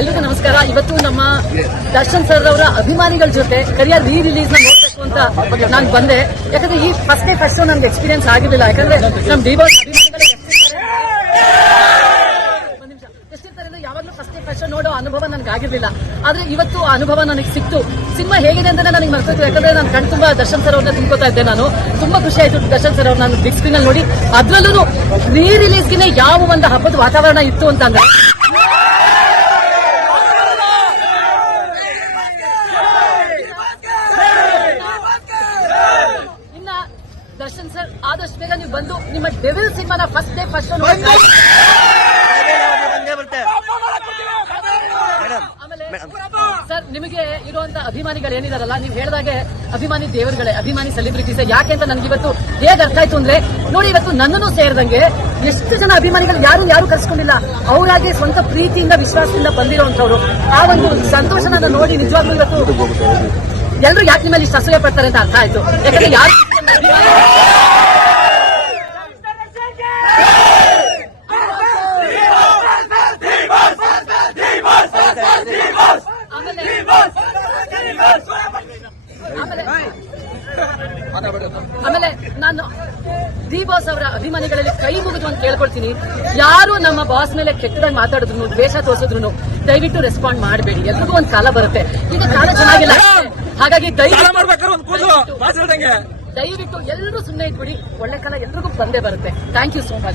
ಎಲ್ರಿಗೂ ನಮಸ್ಕಾರ. ಇವತ್ತು ನಮ್ಮ ದರ್ಶನ್ ಸರ್ ಅವರ ಅಭಿಮಾನಿಗಳ ಜೊತೆ ಕರಿಯರ್ ರೀ ರಿಲೀಸ್ನ ನೋಡ್ಬೇಕು ಅಂತ ನಾನು ಬಂದೆ. ಯಾಕಂದ್ರೆ ಈ ಫಸ್ಟ್ ಡೇ ಫಸ್ಟ್ ನನ್ಗೆ ಎಕ್ಸ್ಪೀರಿಯನ್ಸ್ ಆಗಿರಲಿಲ್ಲ. ಯಾಕಂದ್ರೆ ನಮ್ ಡಿವೋರ್ಸ್ ಅಭಿಮಾನಿಗಳು ಯಾವಾಗ್ಲೂ ಫಸ್ಟ್ ಡೇ ಫಸ್ಟ್ ನೋಡೋ ಅನುಭವ ನನಗೆ ಆಗಿರ್ಲಿಲ್ಲ. ಆದ್ರೆ ಇವತ್ತು ಆ ಅನುಭವ ನನಗೆ ಸಿಕ್ತು. ಸಿನಿಮಾ ಹೇಗಿದೆ ಅಂತ ನನಗೆ ಮರ್ತಿತ್ತು ಯಾಕಂದ್ರೆ ನಾನು ಕಣ್ ತುಂಬಾ ದರ್ಶನ್ ಸರ್ ಅವ್ರನ್ನ ತಿಳ್ಕೊತಾ ಇದ್ದೆ ನಾನು. ತುಂಬಾ ಖುಷಿ ಆಯ್ತು ದರ್ಶನ್ ಸರ್ ಅವ್ರ ನಾನು ಬಿಗ್ ಸ್ಕ್ರೀನ್ ಅಲ್ಲಿ ನೋಡಿ. ಅದ್ರಲ್ಲೂ ರೀ ರಿಲೀಸ್ಗೆ ಯಾವ ಒಂದು ಹಬ್ಬದ ವಾತಾವರಣ ಇತ್ತು ಅಂತಂದ್ರೆ ದರ್ಶನ್ ಸರ್ ಆದಷ್ಟು ಬೇಗ ನೀವು ಬಂದು ನಿಮ್ಮ ಡೆವಿಲ್ ಸಿನಿಮಾನ ಫಸ್ಟ್ ಡೇ ಫಸ್ಟ್ ಸರ್ ನಿಮಗೆ ಇರುವಂತ ಅಭಿಮಾನಿಗಳು ಏನಿದಾರಲ್ಲ ನೀವು ಹೇಳಿದಾಗೆ ಅಭಿಮಾನಿ ದೇವರುಗಳೇ ಅಭಿಮಾನಿ ಸೆಲೆಬ್ರಿಟೀಸ್ ಯಾಕೆ ಅಂತ ನನಗೆ ಇವತ್ತು ಹೇಗೆ ಅರ್ಥ ಆಯ್ತು ಅಂದ್ರೆ ನೋಡಿ ಇವತ್ತು ನನ್ನನ್ನು ಸೇರಿದಂಗೆ ಎಷ್ಟು ಜನ ಅಭಿಮಾನಿಗಳು ಯಾರು ಯಾರು ಕರ್ಸ್ಕೊಂಡಿಲ್ಲ ಅವರಾಗಿ ಸ್ವಂತ ಪ್ರೀತಿಯಿಂದ ವಿಶ್ವಾಸದಿಂದ ಬಂದಿರುವಂತವ್ರು ಆ ಒಂದು ಸಂತೋಷನ ನೋಡಿ ನಿಜವಾಗ್ಲೂ ಇವತ್ತು ಎಲ್ಲರೂ ಯಾಕೆ ನಿಮ್ಮಲ್ಲಿ ಇಷ್ಟು ಅಸೂಯ ಪಡ್ತಾರೆ ಅಂತ ಅರ್ಥ ಆಯ್ತು? ಯಾಕಂದ್ರೆ ಯಾರು ಆಮೇಲೆ ನಾನು ದಿ ಬಾಸ್ ಅವರ ಅಭಿಮಾನಿಗಳಲ್ಲಿ ಕೈ ಮುಗಿದು ಅಂತ ಕೇಳ್ಕೊಳ್ತೀನಿ ಯಾರು ನಮ್ಮ ಬಾಸ್ ಮೇಲೆ ಕೆಟ್ಟದಾಗಿ ಮಾತಾಡಿದ್ರು ದ್ವೇಷ ತೋರಿಸಿದ್ರು ದಯವಿಟ್ಟು ರೆಸ್ಪಾಂಡ್ ಮಾಡಬೇಡಿ. ಎಲ್ರಿಗೂ ಒಂದು ಕಾಲ ಬರುತ್ತೆ. ಈಗ ಕಾಲ ಚೆನ್ನಾಗಿಲ್ಲ. ಹಾಗಾಗಿ ದಯವಿಟ್ಟು ಎಲ್ಲರೂ ಸುಮ್ಮನೆ ಇಟ್ಬಿಡಿ ಒಳ್ಳೆ ಕಾಲ ಎಲ್ರಿಗೂ ಬಂದೇ ಬರುತ್ತೆ. Thank you so much